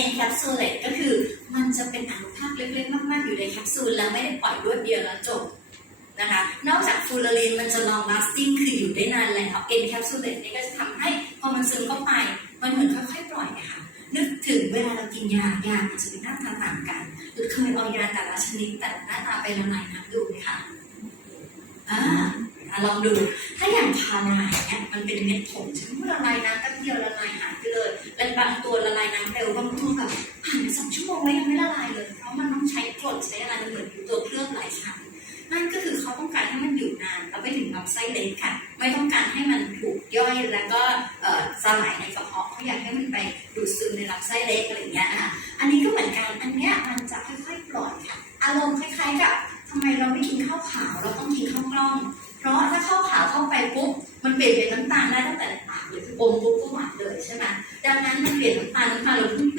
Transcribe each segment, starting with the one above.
encapsulate ก็คือมันจะเป็นอนุภาคเล็กๆมากๆอยู่ในแคปซูลแล้วไม่ได้ปล่อยรวดเดียวแล้วจบนะคะ นอกจากฟูลารีนมันจะ long lasting คืออยู่ได้นานแล้ว encapsulate นี่ก็จะทำให้พอมันซึมเข้าไป มันเหมือนค่อยๆปล่อยอะค่ะนึกถึงเวลาเรากินยายามันจะมีหน้าตาต่างกันหรือเคยเอายาแต่ละชนิดแต่หน้าตาไปละลายน้ำดูไหมคะอ่าะลองดู ถ้าอย่างพาราเนี่ยมันเป็นเม็ดผงใช่ไหมละลายน้ำตั้งเดียวละลายหายไปเลยและบางตัวละลายน้ำเร็วบางตัวแบบผ่านไปสองชั่วโมงไม่ยังไม่ละ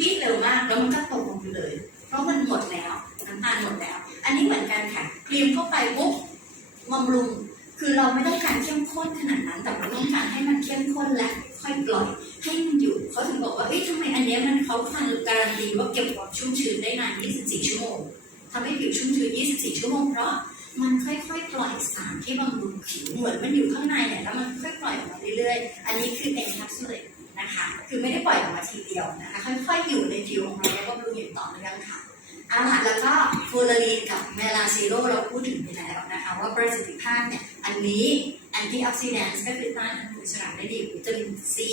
ิ่งเร็วมากแล้วมันก็ตกลงไปเลย เพราะมันหมดแล้วน้ำตาลหมดแล้ว อันนี้เหมือนกันค่ะครีมเข้าไปปุ๊บบำรุง คือเราไม่ต้องการเข้มข้นขนาดนั้น แต่เราต้องการให้มันเข้มข้นและค่อยปล่อย ให้มันอยู่เขาถึงบอกว่าเอ้ยทำไมอันเนี้ยมันเขาคันการันตีว่าเก็บความชุ่มชื้นได้นาน 24 ชั่วโมงทำให้ผิวชุ่มชื้น 24 ชั่วโมงเพราะ อยู่ในผิวของเราแล้วก็บำรุงอย่างต่อเนื่องค่ะอาหารแล้วก็ฟูลารีนกับเมลาซีโรเราพูดถึงไปแล้วนะคะ ว่าประสิทธิภาพเนี่ยอันนี้แอนตี้ออกซิแดนต์ก็คือต้านอนุมูลอิสระได้ดีวิตามินซี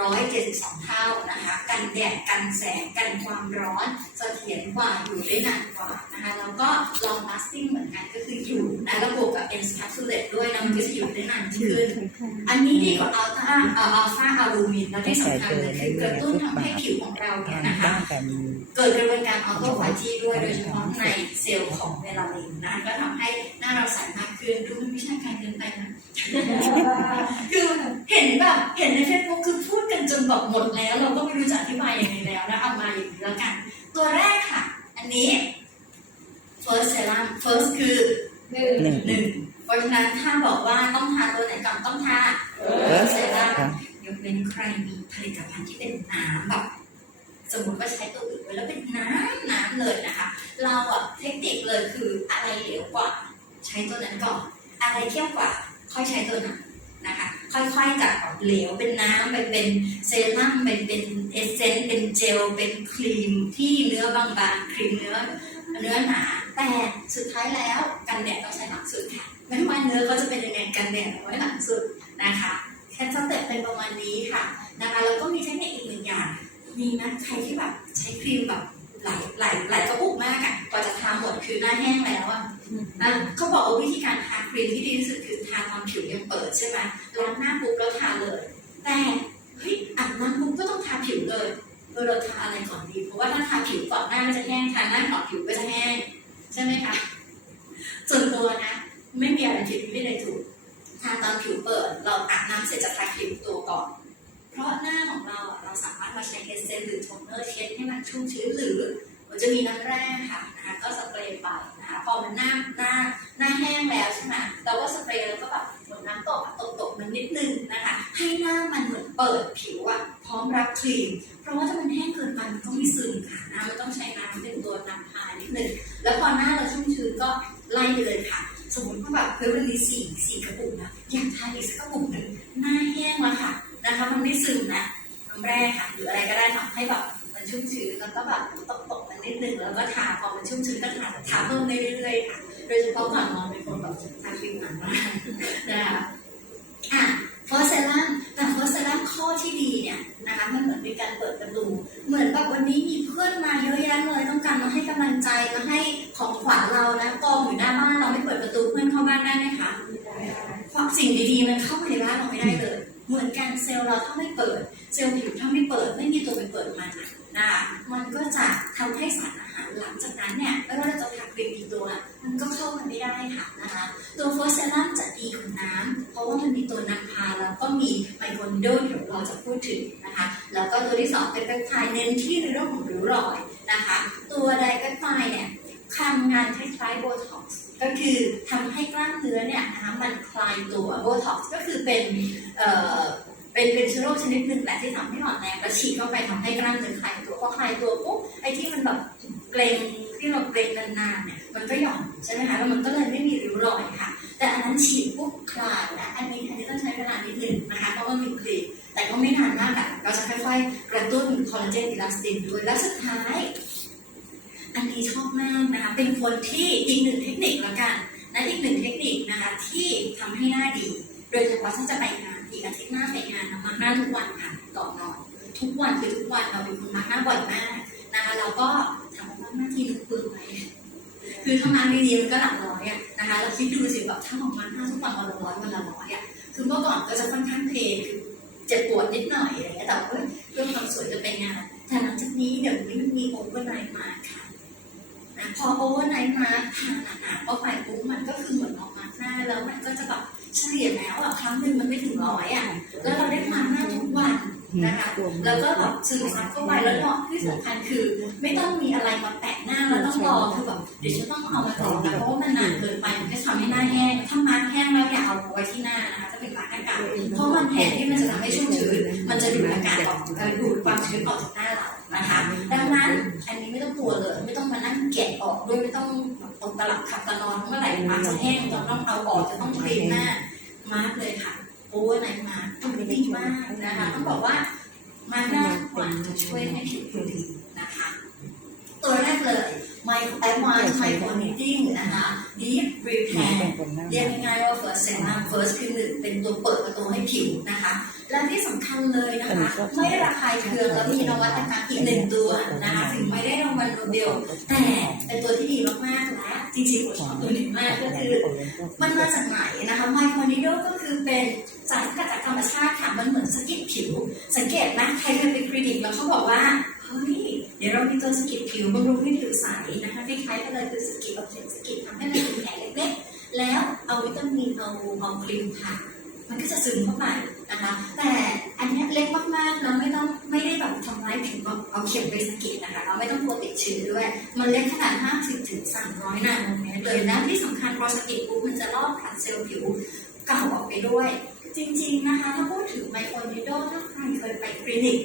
ร้อยเจ็ดสิบสองเท่านะคะ กันแดดกันแสงกันความร้อนเสถียรกว่าอยู่ได้นานกว่านะคะ แล้วก็ long lasting เหมือนกันก็คืออยู่นะระบบกับ encapsulate ด้วยนะมันก็จะอยู่ได้นานขึ้น อันนี้ดีกว่าอัลตราอัลฟาอะลูมินและที่สำคัญเลยคือกระตุ้นทำให้ผิวของเราเนี่ยนะคะบ้างแต่มีเกิดกระบวนการออโตฟาจีด้วยโดยเฉพาะในเซลล์ของเมลานินนะก็ทำให้หน้าเราใสมากขึ้นดูมันวิชาการเกินไปนะคือเห็นแบบเห็นในเฟซบุ๊ก คือพูดกันจนแบบหมดแล้ว เราก็ไม่รู้จะอธิบายยังไงแล้วนะเอามาอย่างนี้แล้วกัน ตัวแรกค่ะ อันนี้ first serum first คือหนึ่งหนึ่งเพราะฉะนั้นถ้าบอกว่าต้องทาตัวไหนก่อนต้องทา First เซรั่มค่ะยกเว้นใครมีผลิตภัณฑ์ที่เป็นน้ำแบบสมมติว่าใช้ตัวอื่นไว้แล้วเป็นน้ำน้ำเลยนะคะ เราอะเทคนิคเลยคืออะไรเหลวกว่า ใช้ตัวนั้นก่อน อะไรเข้มกว่า ค่อยใช้ตัวนั้นนะคะ ค่อยๆจากแบบเหลวเป็นน้ำไปเป็นเซรั่มไปเป็นเอเซนต์เป็นเจลเป็นครีมที่เนื้อบางๆครีมเนื้อเนื้อหนา แต่สุดท้ายแล้วกันแดดต้องใช้หลังสุดค่ะไม่ว่าเนื้อเขาจะเป็นยังไงกันแดดเอาไว้หลังสุดนะคะแค่สเต็ปเป็นประมาณนี้ค่ะนะคะแล้วก็มีเทคนิคอีกหนึ่งอย่างมีนะใครที่แบบใช้ครีมแบบหลายหลายหลายกระปุกมากอะกว่าจะทาหมดคือหน้าแห้งแล้วอะอะเขาบอกว่าวิธีการทาครีมที่ดีที่สุดคือทาตอนผิวยังเปิดใช่ไหม ล้างหน้าปุ๊บแล้วทาเลย แต่เฮ้ยอาบน้ำปุ๊บก็ต้องทาผิวเลยเออเราทาอะไรก่อนดี เพราะว่าถ้าทาผิวก่อนหน้ามันจะแห้งทาหน้าก่อนผิวก็จะแห้งใช่ไหมคะส่วนตัวนะ ไม่มีอะไรผิดไม่มีอะไรถูกทาตอนผิวเปิด เราอาบน้ำเสร็จจะทาครีมตัวก่อน เพราะหน้าของเราอะเราสามารถมาใช้เอเซนหรือโทนเนอร์เช็ดให้มันชุ่มชื้นหรือมันจะมีน้ำแร่ค่ะนะคะก็สเปรย์ไปนะคะพอมันหน้าหน้า นนิดนึงแล้วก็ทาพอมันชุ่มชื้นก็ทาทาเพิ่มได้เรื่อยๆค่ะโดยเฉพาะก่อนนอนเป็นคนแบบทาครีมหนามากนะคะอะฟอสเซรั่มแต่ฟอสเซรั่มข้อที่ดีเนี่ยนะคะมันเหมือนเป็นการเปิดประตูเหมือนแบบวันนี้มีเพื่อนมาเยอะแยะเลยต้องการมาให้กำลังใจมาให้ของขวัญเรานะกองอยู่หน้าบ้านเราไม่เปิดประตูเพื่อนเข้าบ้านได้ไหมคะความสิ่งดีๆมันเข้ามาในบ้านเราไม่ได้เลย เหมือนกันเซลล์เราถ้าไม่เปิด เซลล์ผิวถ้าไม่เปิด ไม่มีตัวไปเปิดมันอะ นะมันก็จะทำให้สารอาหารหลังจากนั้นเนี่ยไม่ว่าเราจะทาครีมกี่ตัว มันก็เข้ากันไม่ได้ค่ะนะคะตัวโฟสเซรั่มจะดีกว่าน้ำเพราะว่ามันมีตัวนำพาแล้วก็มีไมโครโดนเดี๋ยวเราจะพูดถึงนะคะ แล้วก็ตัวที่สองเป็นเปปไทด์เน้นที่ในเรื่องของริ้วรอยนะคะ ตัวไดเปปไทด์เนี่ยทำงานคล้ายๆโบท็อกซ์ก็คือทำให้กล้ามเนื้อเนี่ยนะคะมันคลายตัวโบท็อกซ์ก็คือเป็นเอ่อเป็นเป็นเชื้อโรคชนิดหนึ่งแหละที่ทำให้อ่อนแรงแล้วฉีดเข้าไปทำให้กล้ามเนื้อคลาย พอคลายตัวปุ๊บไอ้ที่มันแบบเกร็งที่เราเกร็งนานๆเนี่ยมันก็หย่อนใช่ไหมคะแล้วมันก็เลยไม่มีริ้วรอยค่ะ แต่อันนั้นฉีดปุ๊บคลายนะอันนี้อันนี้ต้องใช้เวลานิดนึงนะคะเพราะว่ามีครีมแต่ก็ไม่นานมากอะเราจะค่อยๆกระตุ้นคอลลาเจนอิลาสตินด้วยและสุดท้าย อันนี้ชอบมากนะคะเป็นคนที่อีกหนึ่งเทคนิคละกันและอีกหนึ่งเทคนิคนะคะที่ทำให้หน้าดี โดยเฉพาะถ้าจะไปงานอีกอาทิตย์หน้าไปงานนะมาหน้าทุกวันค่ะก่อนนอน ทุกวันคือทุกวันเราเป็นคนมาหน้าบ่อยมากนะคะเราก็ถามว่าหน้าที่ลึกเปิดไหมคือทำงานดีๆมันก็หลักร้อยอะนะคะเราคิดดูสิแบบถ้าออกมาหน้าทุกวันวันละร้อยวันละร้อยอะคือเมื่อก่อนก็จะค่อนข้างเพลคือเจ็บปวดนิดหน่อยอะไรเงี้ยแต่ว่าเรื่องความสวยจะไปงานแต่หลังจากนี้เดี๋ยวนี้มันมีโอเวอร์ไนท์มาค่ะนะพอโอเวอร์ไนท์มาทานอาหารเข้าไปปุ๊บมันก็คือเหมือนออกมาหน้าแล้วมันก็จะแบบเฉลี่ยแล้วอะครั้งหนึ่งมันไม่ถึงร้อยอะแล้วเราได้มาหน้าทุกวัน นะคะแล้วก็แบบซึมซับเข้าไปแล้วเนาะที่สำคัญคือ ไม่ต้องมีอะไรมาแปะหน้าแล้วต้องรอคือแบบเดี๋ยวจะต้องเอามาต่อนะเพราะว่ามันนานเกินไปมันก็ทำให้หน้าแห้งถ้ามาร์กแห้งแล้วอย่าเอาไว้ที่หน้านะคะจะเป็นมาร์กอากาศเพราะมันแทนที่มันจะทำให้ชุ่มชื้นมันจะดูดอากาศออกเอ่อดูดความชื้นออกจากหน้าเรานะคะดังนั้นอันนี้ไม่ต้องกลัวเลย ไม่ต้องมานั่งแกะออกด้วยไม่ต้องแบบตรงตลับขับตะนอนเมื่อไหร่มาจะแห้งจะต้องเอาออกจะต้องคลีนหน้ามาร์กเลยค่ะ โอ้ไหนมาร์กทำดีมากนะคะต้องบอกว่ามาร์กหน้าทุกวันจะช่วยให้ผิวดีนะคะ ตัวแรกเลยไมโครแอดวานซ์ไมโครนิตติ้งนะคะ Deep Repair เรียกง่ายๆว่า first serum first คือหนึ่งเป็นตัวเปิดประตูให้ผิวนะคะ และที่สำคัญเลยนะคะ ไม่ระคายเคืองแล้วมีนวัตกรรมอีกหนึ่งตัวนะคะถึงไม่ได้รางวัลโนเบลแต่เป็นตัวที่ดีมากๆและจริงๆผมชอบตัวนี้มากก็คือ มันมาจากไหนนะคะไมโครนิโดก็คือเป็น สารสกัดจากธรรมชาติค่ะมันเหมือนสกิดผิว สังเกตไหมใครเคยไปคลินิกแล้วเขาบอกว่าเฮ้ยเดี๋ยวเรามีตัวสกิดผิวบำรุงให้ผิวใสนะคะคล้ายๆกันเลยคือสกิดออบเจกต์สกิดทำให้มันเป็นแผลเล็กๆแล้วเอาวิตามินเอาเอาครีมทามันก็จะซึมเข้าไปนะคะ แต่อันนี้เล็กมากๆแล้วไม่ต้องไม่ได้แบบทำร้ายผิวแบบเอาเข็มไปสกิดนะคะเราไม่ต้องกลัวติดเชื้อด้วย มันเล็กขนาด 50ถึง300 นาโนเมตรเลยนะที่สำคัญพอสกิดปุ๊บมันจะลอกผ่านเซลล์ผิวเก่าออกไปด้วย จริงๆนะคะ ถ้าพูดถึงไมโครนิโดถ้าใครเคยไปคลินิก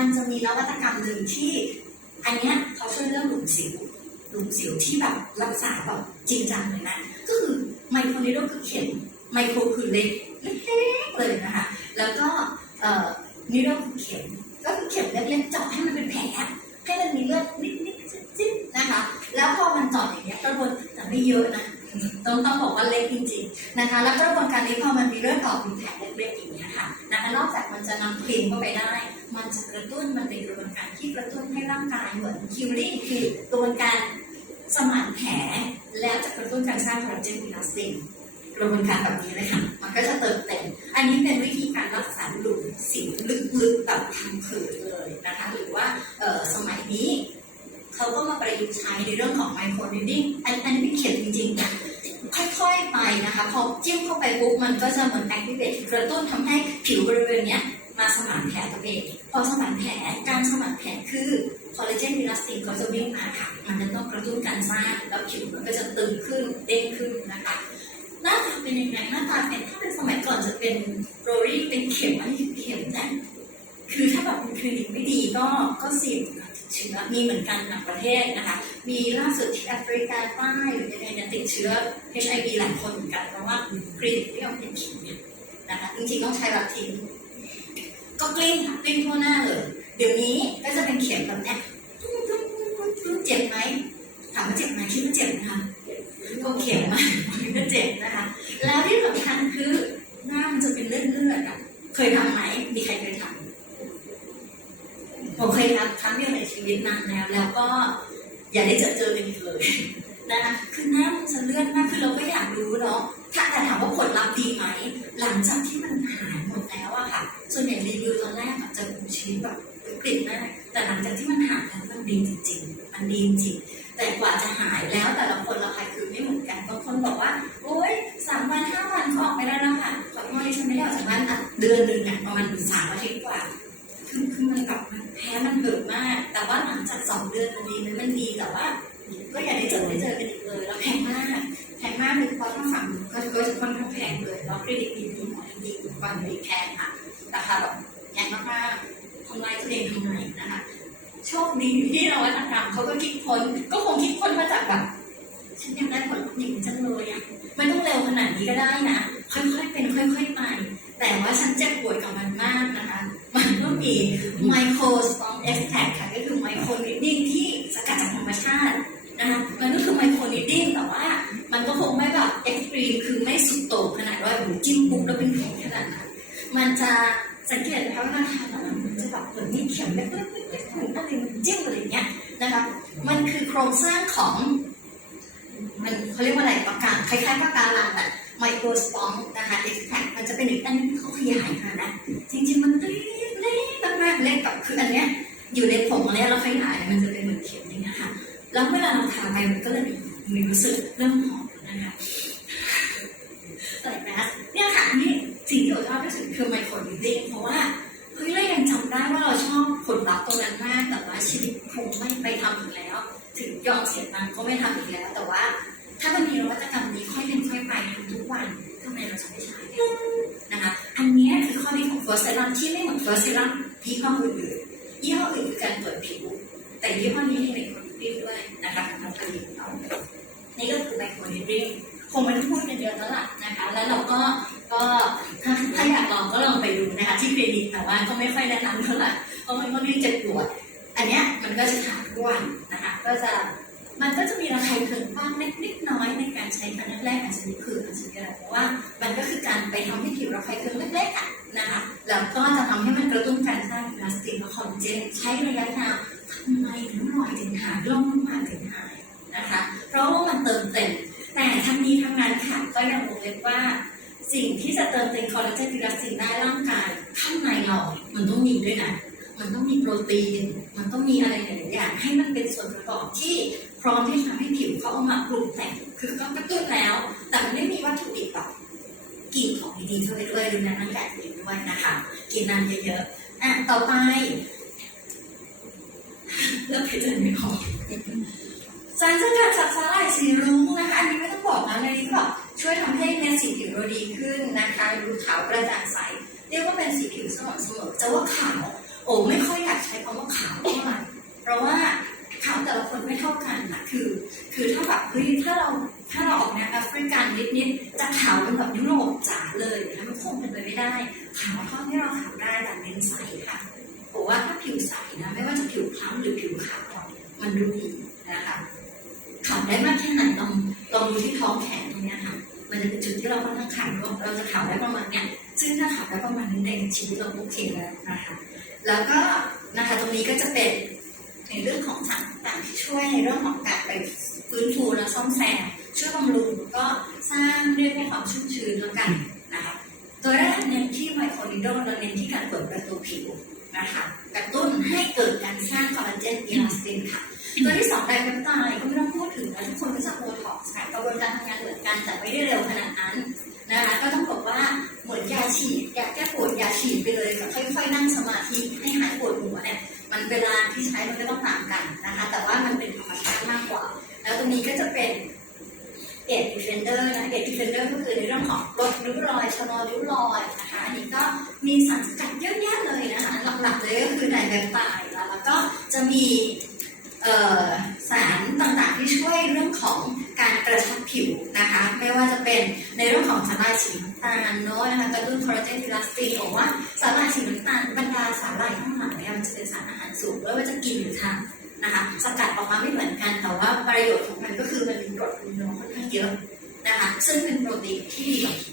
มันจะมีนวัตกรรมหนึ่งที่ อันเนี้ยเขาช่วยเรื่องหลุมสิว หลุมสิวที่แบบรักษาแบบจริงจังเลยนะ ก็คือไมโครนิโดคือเข็มไมโครคือเล็กเล็กเลยนะคะ แล้วก็เอ่อนิโดคือเข็ม ก็คือเข็มเล็กๆเจาะให้มันเป็นแผลให้มันมีเลือดนิดๆจิ๊บนะคะ แล้วพอมันเจาะอย่างเงี้ยกระบวนแต่ไม่เยอะนะ ต้องต้องบอกว่าเล็กจริงๆนะคะ แล้วกระบวนการนี้พอมันมีเลือดออกเป็นแผลเล็กๆอย่างเงี้ยค่ะนะคะนอกจากมันจะนำครีมเข้าไปได้ มันจะกระตุ้นมันเป็นกระบวนการที่กระตุ้นให้ร่างกายเหมือนคิวริ่งคือกระบวนการสมานแผลแล้วจะกระตุ้นการสร้างคอลลาเจนอิลาสตินกระบวนการแบบนี้เลยค่ะมันก็จะเติมเต็ม อันนี้เป็นวิธีการรักษาหลุมสิวลึกๆแบบทางผืนเลยนะคะ หรือว่าเอ่อสมัยนี้เขาก็มาประยุกต์ใช้ในเรื่องของไมโครนิดดิ้งอันนี้เป็นเข็มจริงๆนะ ค่อยๆไปนะคะพอจิ้มเข้าไปปุ๊บมันก็จะเหมือนแอคทีเวตกระตุ้นทำให้ผิวบริเวณเนี้ยมาสมานแผลตัวเองพอสมานแผลการสมานแผลคือคอลลาเจนอิลาสตินเขาจะวิ่งมาค่ะ มันจะต้องกระตุ้นการสร้างแล้วผิวมันก็จะตึงขึ้นเด้งขึ้นนะคะหน้าตาเป็นยังไงหน้าตาเป็นถ้าเป็นสมัยก่อนจะเป็นโรลลิ่งเป็นเข็มอันนี้เข็มนะคือถ้าแบบเป็นคลินิกไม่ดีก็ก็เสี่ยงติดเชื้อมีเหมือนกันต่างประเทศนะคะ มีล่าสุดที่แอฟริกาใต้หรือยังไงเนี่ยติดเชื้อ HIV หลายคนเหมือนกันเพราะว่าคลินิกไม่ยอมเป็นเข็มเนี่ยนะคะจริงๆต้องใช้รับทิ้งก็กลิ้งกลิ้งทั่วหน้าเลย เดี๋ยวนี้ก็จะเป็นเข็มแบบนี้ยตุ้งตุ้งตุ้งเจ็บไหมถามว่าเจ็บไหมคิดว่าเจ็บนะคะก็เข็มมาก็เจ็บนะคะ แล้วที่สำคัญคือหน้ามันจะเป็นเลือดเลือดๆอะเคยทำไหม อย่าได้เจอเจอกันอีกเลยนะคะคือหน้ามันจะเลื่อนมากคือเราก็อยากรู้เนาะถ้าแต่ถามว่าผลลัพธ์ดีไหม หลังจากที่มันหายหมดแล้วอะค่ะ ส่วนใหญ่รีวิวตอนแรกอะจะคูชี้แบบวิกฤตมาก แต่หลังจากที่มันหายแล้วมันดีจริงๆ มันดีจริง แต่กว่าจะหายแล้วแต่ละคนระครคือไม่เหมือนกัน บางคนบอกว่า วคลินิกดีๆหมอดีๆวันแพงค่ะราคาแบบแพงมากๆทำลายตัวเองทำไมนะคะโชคดีที่นวัตกรรมเขาก็คิดค้นก็คงคิดค้นมาจากแบบฉันอยากได้ผลลัพธ์อย่างจังเลยอะไม่ต้องเร็วขนาดนี้ก็ได้นะค่อยๆเป็นค่อยๆไปแต่ว่าฉันเจ็บปวดกับมันมากนะคะ มันก็มีไมโครสปองเอ็กแทค่ะก็คือ กาอะไรปากกาคล้ายๆปากกาลังอะไมโครสปองนะคะเอ็กแพคมันจะเป็นอีกอันนึงที่เขาขยายมานะ จริงๆมันเล็กเล็กมากๆเล็กกับคืออันเนี้ยอยู่ในผมอันเนี้ยเราขยายมันจะเป็นเหมือนเข็มอย่างเงี้ยค่ะแล้วเวลาเราทาไปมันก็เลยมีรู้สึกเริ่มหอม คือข้อดีของเซรั่มที่ไม่เหมือนเฟอร์เซรั่มยี่ห้ออื่นๆยี่ห้ออื่นคือการตรวจผิว แต่ยี่ห้อนี้มีไมโคนิดดิ้งด้วยนะคะของผลิตของเรานี่ก็คือไมโครนิดดิ้งคงไม่ต้องพูดกันเยอะแล้วล่ะนะคะ แล้วเราก็ก็ถ้าถ้าอยากลองก็ลองไปดูนะคะ ที่คลินิกแต่ว่าก็ไม่ค่อยแนะนำเท่าไหร่เพราะมันก็ไม่เจ็บปวดอันเนี้ยมันก็จะทานทุกวันนะคะ ก็จะมันก็จะมีระคายเคืองบ้างเล็กๆน้อยในการใช้ครั้งแรกอาจจะมีผื่นอาจจะมีอะไรเพราะว่ามันก็คือการไปทำให้ผิวระคายเคืองเล็กๆ ก็จะทำให้มันกระตุ้นการสร้างพลาสติกและคอลลาเจนใช้ระยะยาวทำไมถึงรอยถึงหายลงมาถึงหายนะคะ เพราะว่ามันเติมเต็ม แต่ทั้งนี้ทั้งนั้นค่ะก็ยังวงเล็บว่า สิ่งที่จะเติมเต็มคอลลาเจนอิลาสตินได้ร่างกายข้างในเรามันต้องมีด้วยนะมันต้องมีโปรตีน ดีๆเข้าไปด้วยดูแลร่างกายตัวเองด้วยนะคะ กินน้ำเยอะๆอะต่อไปเลิกไปเจอไม่พอสารสกัดจากสาหร่ายสีรุ้งนะคะ อันนี้ไม่ต้องบอกนะในนี้ก็แบบช่วยทำให้เม็ดสีผิวเราดีขึ้นนะคะดูขาวกระจ่างใส เรียกว่าเป็นสีผิวสม่ำเสมอจะว่าขาว โอ้ไม่ค่อยอยากใช้คำว่าขาวเท่าไหร่เพราะว่าขาวแต่ละคนไม่เท่ากันนะคือ คือถ้าแบบเฮ้ยถ้าเราถ้าเราออกแนวแอฟริกันนิดๆจะขาวเป็นแบบยุโรป ไปได้ขาวเท่าที่เราขาวได้แต่เน้นใสค่ะผมว่าถ้าผิวใสนะไม่ว่าจะผิวคล้ำหรือผิวขาวมันดูดีนะคะขาวได้มากแค่ไหนลองลองดูที่ท้องแขนตรงเนี้ยค่ะมันจะเป็นจุดที่เราค่อนข้างขาวเราจะขาวได้ประมาณเนี้ยซึ่งถ้าขาวได้ประมาณนี้ในชีวิตเราโอเคแล้วนะคะแล้วก็นะคะตรงนี้ก็จะเป็นในเรื่องของสารต่างที่ช่วยในเรื่องของการไปฟื้นฟูและซ่อมแซมช่วยบำรุงก็สร้างเรียกว่าความชุ่มชื้นแล้วกัน ชะลอริ้วรอยนะคะ อันนี้ก็มีสารสกัดเยอะแยะเลยนะคะ หลักๆเลยก็คือไดเปปไทด์แล้วก็จะมีสารต่างๆที่ช่วยเรื่องของการกระชับผิวนะคะ ไม่ว่าจะเป็นในเรื่องของสารลายสีน้ำตาลเนาะนะคะกระตุ้นคอลลาเจนพิลาสตินบอกว่าสารลายสีน้ำตาลบรรดาสารลายทั้งหลายเนี่ยมันจะเป็นสารอาหารสูงไม่ว่าจะกินหรือทานนะคะสกัดออกมาไม่เหมือนกันแต่ว่าประโยชน์ของมันก็คือมันมีกรดอะมิโนค่อนข้างเยอะนะคะซึ่งเป็นโปรตีนที่ดีต่อผิ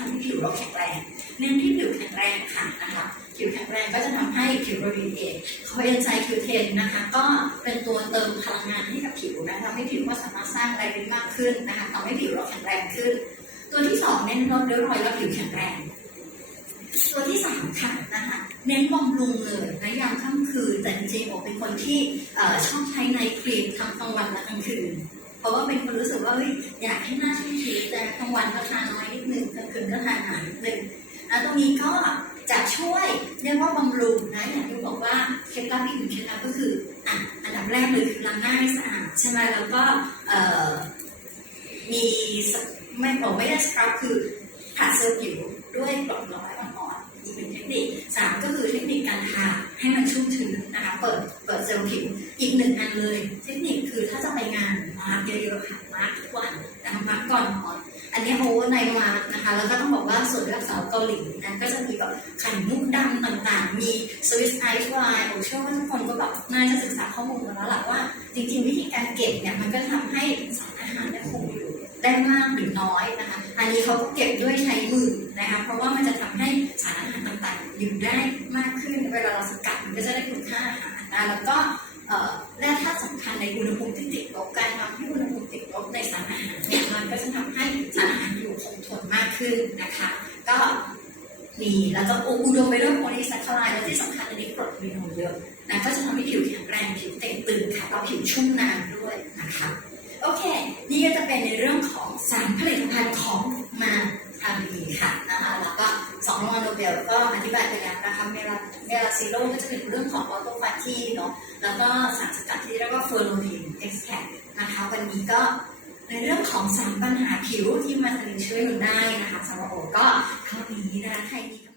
ทำให้ผิวเราแข็งแรงเน้นที่ผิวแข็งแรงค่ะนะคะผิวแข็งแรงก็จะทำให้ผิวเราดีเองคอเอนไซม์คิวเทนนะคะ ก็เป็นตัวเติมพลังงานให้กับผิวนะทำให้ผิวก็สามารถสร้างอะไรได้มากขึ้นนะคะทำให้ผิวเราแข็งแรงขึ้น ตัวที่สองเน้นลดริ้วรอยและผิวแข็งแรงตัวที่สามค่ะนะคะเน้นบำรุงเลยนะยามค่ำคืนแต่จริงๆบอกเป็นคนที่อชอบใช้ไนครีมทั้งกลางวันและกลางคืน เพราะว่าเป็นคนรู้สึกว่าเฮ้ยอยากให้หน้าชุ่มชื้นแต่กลางวันก็ทาน้อยนิดนึงกลางคืนก็ทาหนานิดนึงแล้วตรงนี้ก็จะช่วยเรียกว่าบำรุงนะอย่างที่บอกว่าเคล็ดลับอีกหนึ่งเคล็ดลับก็คืออะอันดับแรกเลยคือล้างหน้าให้สะอาดใช่ไหมแล้วก็มีไม่บอกไม่ได้สครับคือผัดเซอร์ผิวด้วยกรดน้อยอ่อนๆนี่เป็นเทคนิค สามก็คือเทคนิคการทาให้มันชุ่มชื้นนะคะ เปิดเปิดเซลล์ผิวอีกหนึ่งอันเลย เทคนิคคือถ้าจะไปงานมาร์กเยอะๆค่ะมาร์กทุกวันนะคะมาร์กก่อนนอนอันนี้โอเวอร์ไนท์มาร์กนะคะ แล้วก็ต้องบอกว่าส่วนรักษาเกาหลีนะก็จะมีแบบไข่มุกดำต่างๆ มีสวิสไอซ์ไวน์ผมเชื่อว่าทุกคนก็แบบน่าจะศึกษาข้อมูลมาแล้วแหละว่า จริงๆ วิธีการเก็บเนี่ยมันก็ทำให้สารอาหารเนี่ยคงอยู่ได้มากหรือน้อยนะคะ อันนี้เขาก็เก็บด้วยใช้มือนะคะ เพราะว่ามันจะทำให้สารอาหาร อยู่ได้มากขึ้น เวลาเราสกัดมันก็จะได้คุณค่าอาหารนะแล้วก็เอ่อและถ้าสำคัญในอุณหภูมิที่ติดลบการทำให้อุณหภูมิติดลบในสารอาหารเนี่ยมันก็จะทำให้สารอาหารอยู่คงทนมากขึ้นนะคะ ก็มีแล้วก็อุดมไปด้วยโพลีแซคคาไรด์และที่สำคัญอันนี้กรดมิโนเยอะนะก็จะทำให้ผิวแข็งแรงผิวเต่งตึงค่ะแล้วผิวชุ่มน้ำด้วยนะคะโอเค นี่ก็จะเป็นในเรื่องของสารผลิตภัณฑ์ของมาทามีค่ะนะคะแล้วก็ สองรางวัลโนเบลก็อธิบายไปแล้วนะคะเมลาเมลาซิโลก็จะเป็นเรื่องของออโตฟาทีเนาะแล้วก็สารสกัดที่เรียกว่าเฟอร์โลนินเอ็กซ์แคนะคะวันนี้ก็ในเรื่องของสามปัญหาผิวที่มาช่วยหนูได้นะคะสำหรับโอก็เท่านี้นะคะใครมี